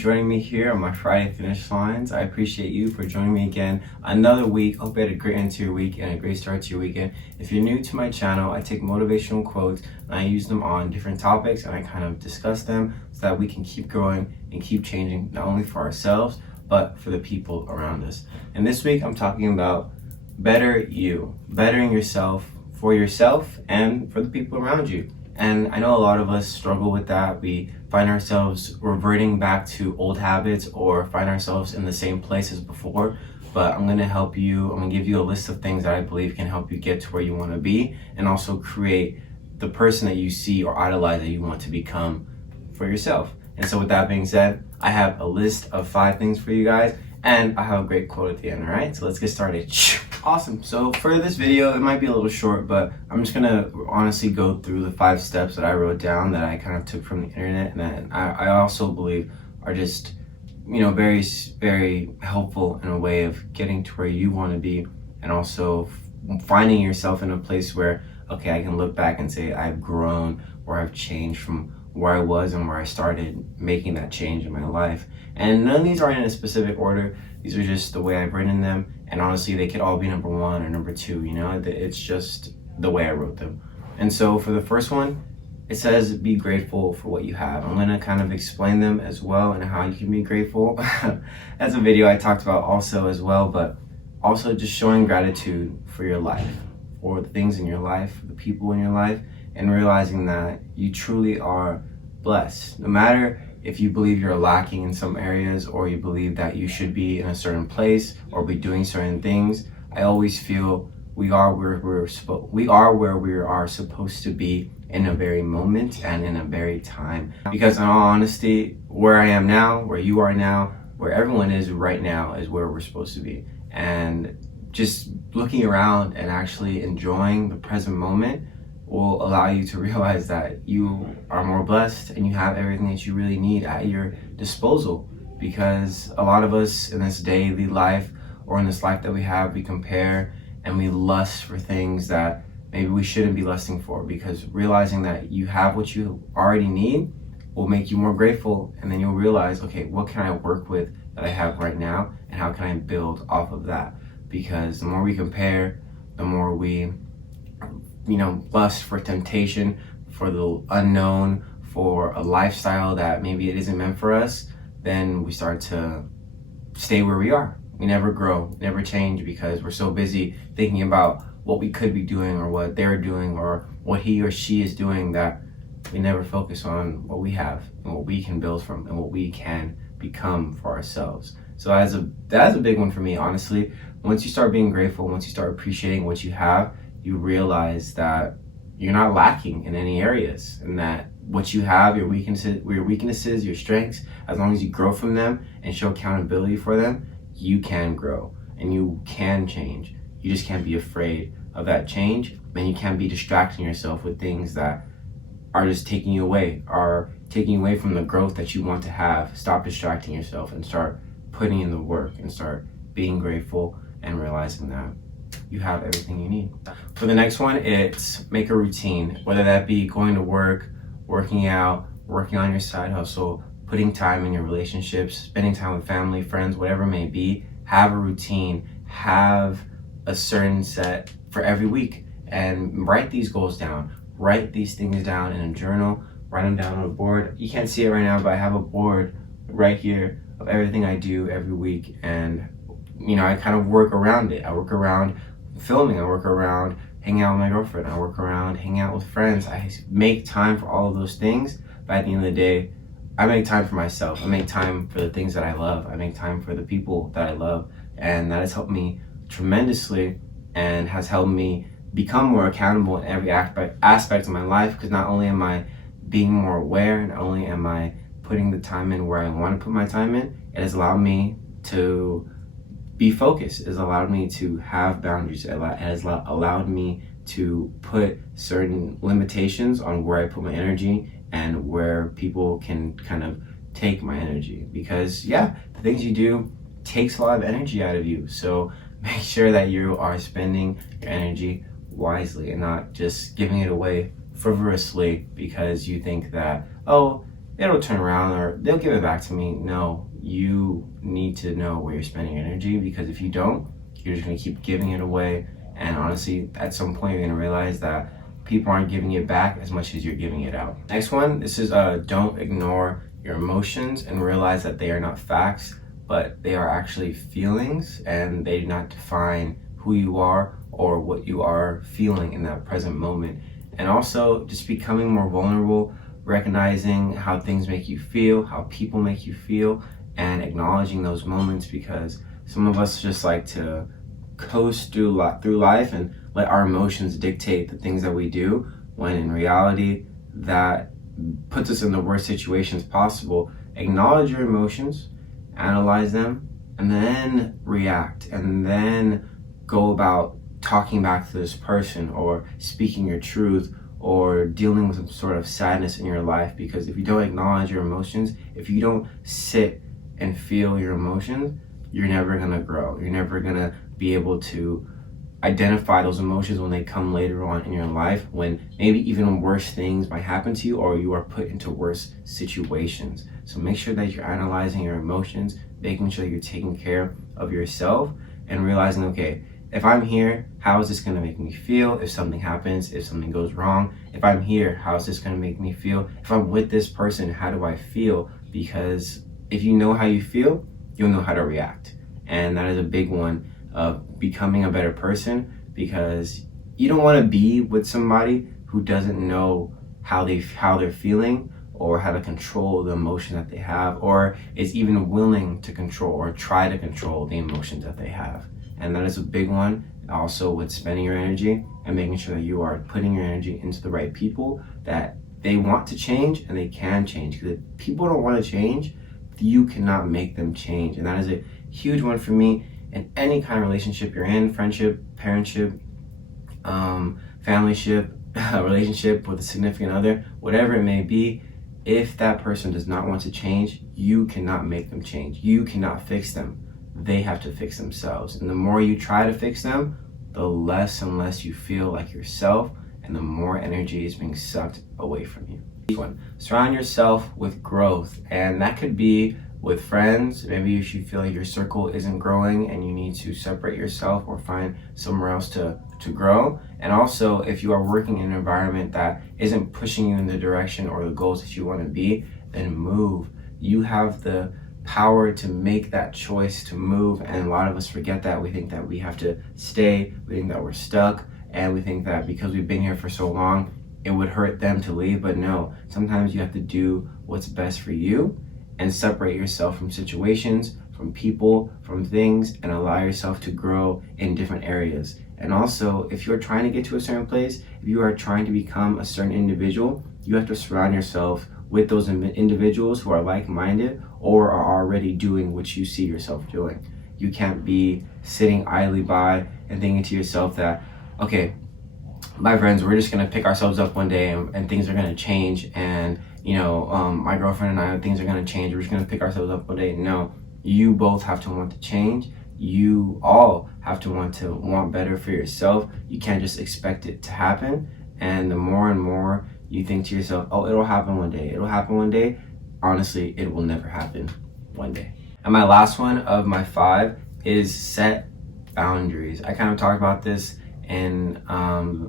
joining me here on my Friday finish lines. I appreciate you for joining me again another week. Hope you had a great end to your week and a great start to your weekend. If you're new to my channel, I take motivational quotes and I use them on different topics and I kind of discuss them so that we can keep growing and keep changing, not only for ourselves, but for the people around us. And this week I'm talking about better you, bettering yourself for yourself and for the people around you. And I know a lot of us struggle with that. We find ourselves reverting back to old habits or find ourselves in the same place as before. But I'm gonna help you, I'm gonna give you a list of things that I believe can help you get to where you wanna be and also create the person that you see or idolize that you want to become for yourself. And so with that being said, I have a list of 5 things for you guys and I have a great quote at the end, all right? So let's get started. Awesome. So for this video, it might be a little short, but I'm just gonna honestly go through the 5 steps that I wrote down that I kind of took from the internet and that I also believe are just, very, very helpful in a way of getting to where you want to be and also finding yourself in a place where, okay, I can look back and say I've grown or I've changed from where I was and where I started making that change in my life. And none of these are in a specific order. These are just the way I've written them. And honestly, they could all be number 1 or number 2, it's just the way I wrote them. And so for the first one, it says, be grateful for what you have. I'm gonna kind of explain them as well and how you can be grateful. That's a video I talked about also as well, but also just showing gratitude for your life, for the things in your life, the people in your life, and realizing that you truly are blessed. No matter if you believe you're lacking in some areas or you believe that you should be in a certain place or be doing certain things, I always feel we are where we are supposed to be in a very moment and in a very time. Because in all honesty, where I am now, where you are now, where everyone is right now is where we're supposed to be. And just looking around and actually enjoying the present moment will allow you to realize that you are more blessed and you have everything that you really need at your disposal. Because a lot of us in this daily life or in this life that we have, we compare and we lust for things that maybe we shouldn't be lusting for, because realizing that you have what you already need will make you more grateful, and then you'll realize, okay, what can I work with that I have right now and how can I build off of that? Because the more we compare, the more we lust for temptation, for the unknown, for a lifestyle that maybe it isn't meant for us, then we start to stay where we are. We never grow, never change, because we're so busy thinking about what we could be doing or what they're doing or what he or she is doing that we never focus on what we have and what we can build from and what we can become for ourselves. So that's a big one for me, honestly. Once you start being grateful, once you start appreciating what you have, you realize that you're not lacking in any areas and that what you have, your weaknesses, your strengths, as long as you grow from them and show accountability for them, you can grow and you can change. You just can't be afraid of that change, and you can't be distracting yourself with things that are just taking you away from the growth that you want to have. Stop distracting yourself and start putting in the work and start being grateful and realizing that you have everything you need. For the next one, it's make a routine, whether that be going to work, working out, working on your side hustle, putting time in your relationships, spending time with family, friends, whatever it may be. Have a routine, have a certain set for every week, and write these goals down. Write these things down in a journal, write them down on a board. You can't see it right now, but I have a board right here of everything I do every week, and I kind of work around it. I work around filming, I work around hanging out with my girlfriend, I work around hanging out with friends. I make time for all of those things, but at the end of the day, I make time for myself. I make time for the things that I love. I make time for the people that I love, and that has helped me tremendously and has helped me become more accountable in every aspect of my life, because not only am I being more aware, not only am I putting the time in where I want to put my time in, it has allowed me to be focused. It has allowed me to have boundaries. It has allowed me to put certain limitations on where I put my energy and where people can kind of take my energy, because the things you do takes a lot of energy out of you. So make sure that you are spending your energy wisely and not just giving it away frivolously because you think that, oh, it'll turn around or they'll give it back to me. No, you need to know where you're spending your energy, because if you don't, you're just going to keep giving it away. And honestly, at some point, you're going to realize that people aren't giving it back as much as you're giving it out. Next one, this is don't ignore your emotions and realize that they are not facts, but they are actually feelings, and they do not define who you are or what you are feeling in that present moment. And also just becoming more vulnerable, recognizing how things make you feel, how people make you feel, and acknowledging those moments, because some of us just like to coast through life and let our emotions dictate the things that we do, when in reality that puts us in the worst situations possible. Acknowledge your emotions, analyze them, and then react, and then go about talking back to this person or speaking your truth or dealing with some sort of sadness in your life. Because if you don't acknowledge your emotions, if you don't sit and feel your emotions, you're never gonna grow. You're never gonna be able to identify those emotions when they come later on in your life, when maybe even worse things might happen to you or you are put into worse situations. So make sure that you're analyzing your emotions, making sure you're taking care of yourself, and realizing, okay, if I'm here, how is this going to make me feel if something happens, if something goes wrong? If I'm here, how is this going to make me feel? If I'm with this person, how do I feel? Because if you know how you feel, you'll know how to react. And that is a big one of becoming a better person, because you don't want to be with somebody who doesn't know how they're feeling or how to control the emotion that they have, or is even willing to control or try to control the emotions that they have. And that is a big one also with spending your energy and making sure that you are putting your energy into the right people that they want to change and they can change. Because if people don't want to change, you cannot make them change. And that is a huge one for me in any kind of relationship you're in: friendship, parentship, familyship, relationship with a significant other, whatever it may be. If that person does not want to change, you cannot make them change. You cannot fix them. They have to fix themselves. And the more you try to fix them, the less and less you feel like yourself, and the more energy is being sucked away from you. One, surround yourself with growth, and that could be with friends. Maybe if you feel like your circle isn't growing and you need to separate yourself or find somewhere else to grow. And also, if you are working in an environment that isn't pushing you in the direction or the goals that you want to be, then move. You have the power to make that choice to move, and a lot of us forget that. We think that we have to stay, we think that we're stuck, and we think that because we've been here for so long, it would hurt them to leave. But no, sometimes you have to do what's best for you and separate yourself from situations, from people, from things, and allow yourself to grow in different areas. And also, if you're trying to get to a certain place, if you are trying to become a certain individual, you have to surround yourself with those individuals who are like-minded or are already doing what you see yourself doing. You can't be sitting idly by and thinking to yourself that, okay, my friends, we're just gonna pick ourselves up one day and things are gonna change, and my girlfriend and I, things are gonna change, we're just gonna pick ourselves up one day. No, you both have to want to change. You all have to want better for yourself. You can't just expect it to happen. And the more and more you think to yourself, oh, it'll happen one day, honestly, it will never happen one day. And my last one of my 5 is set boundaries. I kind of talked about this in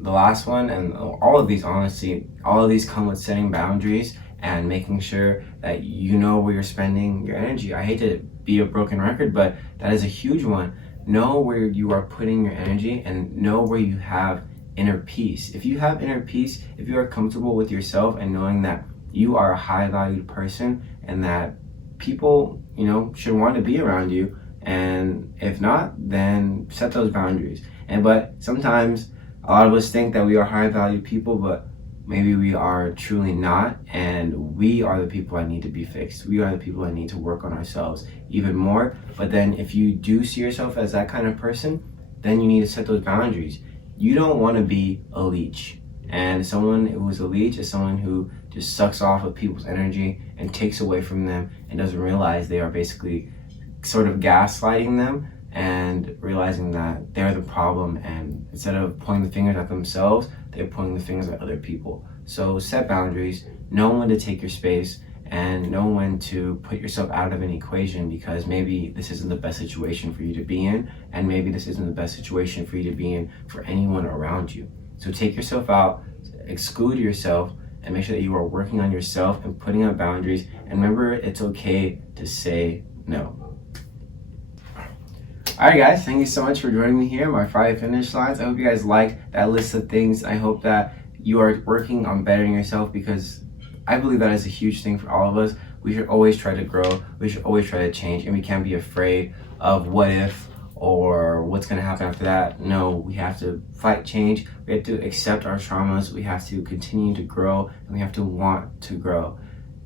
the last one, and all of these, honestly, all of these come with setting boundaries and making sure that you know where you're spending your energy. I hate to be a broken record, but that is a huge one. Know where you are putting your energy and know where you have inner peace. If you have inner peace, if you are comfortable with yourself and knowing that you are a high valued person and that people, should want to be around you, and if not, then set those boundaries. But sometimes a lot of us think that we are high valued people, but maybe we are truly not, and we are the people that need to be fixed. We are the people that need to work on ourselves even more. But then if you do see yourself as that kind of person, then you need to set those boundaries. You don't want to be a leech. And someone who is a leech is someone who just sucks off of people's energy and takes away from them and doesn't realize they are basically sort of gaslighting them and realizing that they're the problem. And instead of pointing the fingers at themselves, they're pointing the fingers at other people. So set boundaries, know when to take your space, and know when to put yourself out of an equation, because maybe this isn't the best situation for you to be in, and maybe this isn't the best situation for you to be in for anyone around you. So take yourself out, exclude yourself, and make sure that you are working on yourself and putting up boundaries. And remember, it's okay to say no. Alright guys, thank you so much for joining me here, my Friday finish lines. I hope you guys liked that list of things. I hope that you are working on bettering yourself, because I believe that is a huge thing for all of us. We should always try to grow. We should always try to change, and we can't be afraid of what if or what's going to happen after that. No, we have to fight change. We have to accept our traumas. We have to continue to grow, and we have to want to grow.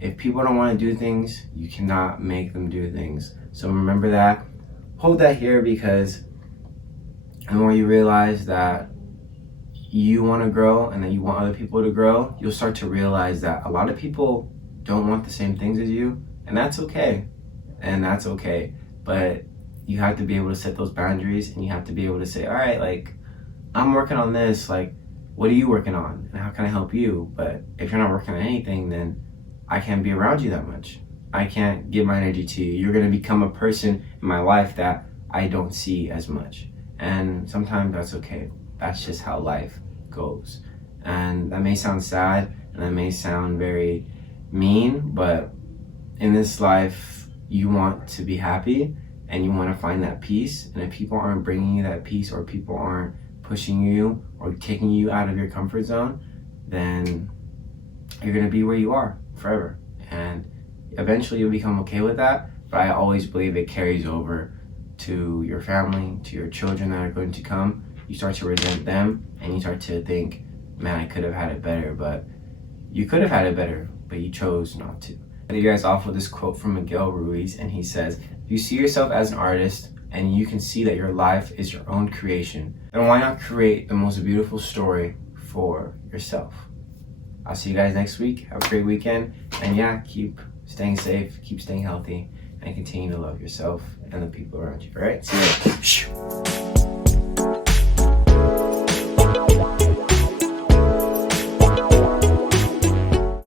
If people don't want to do things, you cannot make them do things. So remember that. Hold that here, because the more you realize that you want to grow and that you want other people to grow, you'll start to realize that a lot of people don't want the same things as you, and that's okay. But you have to be able to set those boundaries, and you have to be able to say, all right, like, I'm working on this, like, what are you working on, and how can I help you? But if you're not working on anything, then I can't be around you that much. I can't give my energy to you. You're going to become a person in my life that I don't see as much. And sometimes that's okay. That's just how life goes. And that may sound sad, and that may sound very mean, but in this life, you want to be happy, and you want to find that peace. And if people aren't bringing you that peace, or people aren't pushing you or taking you out of your comfort zone, then you're going to be where you are forever. And eventually you'll become okay with that. But I always believe it carries over to your family, to your children that are going to come. You start to resent them, and you start to think, man, I could have had it better. But you could have had it better, but you chose not to. I leave you guys off with this quote from Miguel Ruiz, and he says, if you see yourself as an artist and you can see that your life is your own creation, then why not create the most beautiful story for yourself? I'll see you guys next week. Have a great weekend. And yeah, keep staying safe, keep staying healthy, and continue to love yourself and the people around you. All right? See you later.